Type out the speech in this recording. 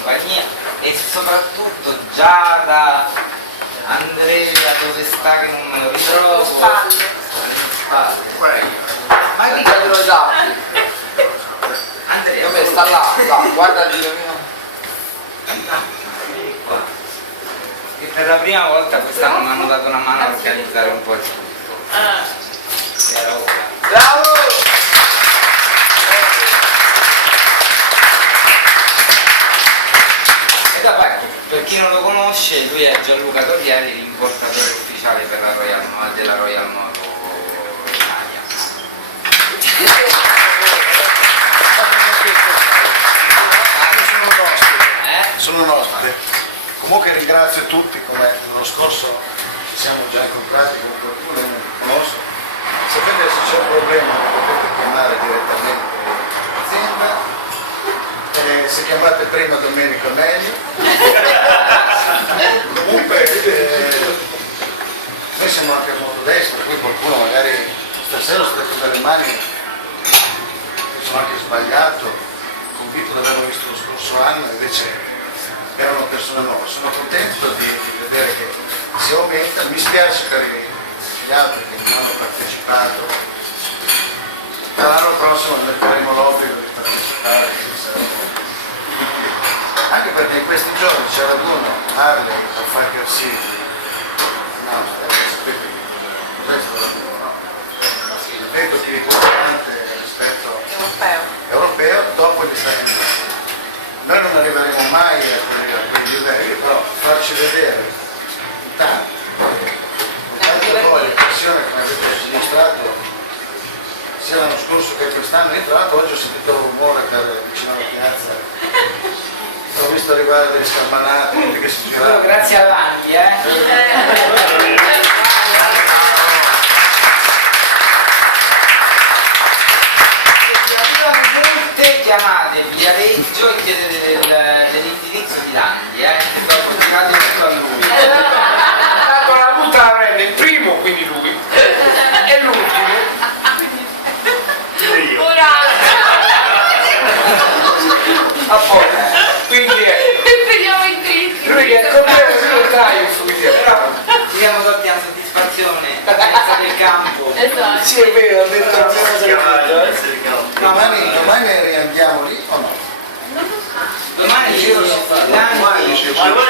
compagnia, e soprattutto Giada, Andrea, dove sta che non me lo ritrovo? Alle spalle. Ma qui te lo dai. Andrea, Dove sta là? Guarda il giro mio. E per la prima volta quest'anno mi hanno dato una mano a organizzare un po' il tutto. Era ora. Bravo! E da parte, per chi non lo conosce, lui è Gianluca Toglieri, l'importatore ufficiale per la della Royal Moto Italia. Sono un ospite. Comunque ringrazio tutti, come l'anno scorso ci siamo già incontrati con qualcuno, non mi conosco. Sapete se c'è un problema potete chiamare direttamente l'azienda. Se chiamate prima Domenico è meglio. Comunque noi siamo anche a Motodestra, poi qualcuno magari stasera ho stretto delle mani, mi sono anche sbagliato, convinto di averlo visto lo scorso anno, invece erano persone nuove. Sono contento di vedere che si aumenta, mi spiace per gli altri che non hanno partecipato. L'anno prossimo metteremo l'obbligo di partecipare, anche perché in questi giorni c'è raduno Harley per fare Carsini. No, sapete cos'è stato raduno, no? L'evento più importante rispetto europeo dopo gli Stati Uniti. Noi non arriveremo mai a quei livelli, però farci vedere tanto, con tanta voglia e passione come avete dimostrato sia l'anno scorso che quest'anno. Tra l'altro oggi ho sentito un rumore vicino alla piazza, ho visto arrivare degli scammanati che si giravano. Grazie a Vanni, chiamate Viareggio e chiedete dell'indirizzo di Landi, che dopo girate tutto a lui. Tanto la multa la prende il primo, quindi lui, e l'ultimo. A posto. Quindi lui che è completo il notaio, Però abbiamo dato una soddisfazione del campo. Esatto. Sì, è vero, ho detto la prima cosa. Domani riandiamo lì o no? Domani Il giro si fa. Domani, Landi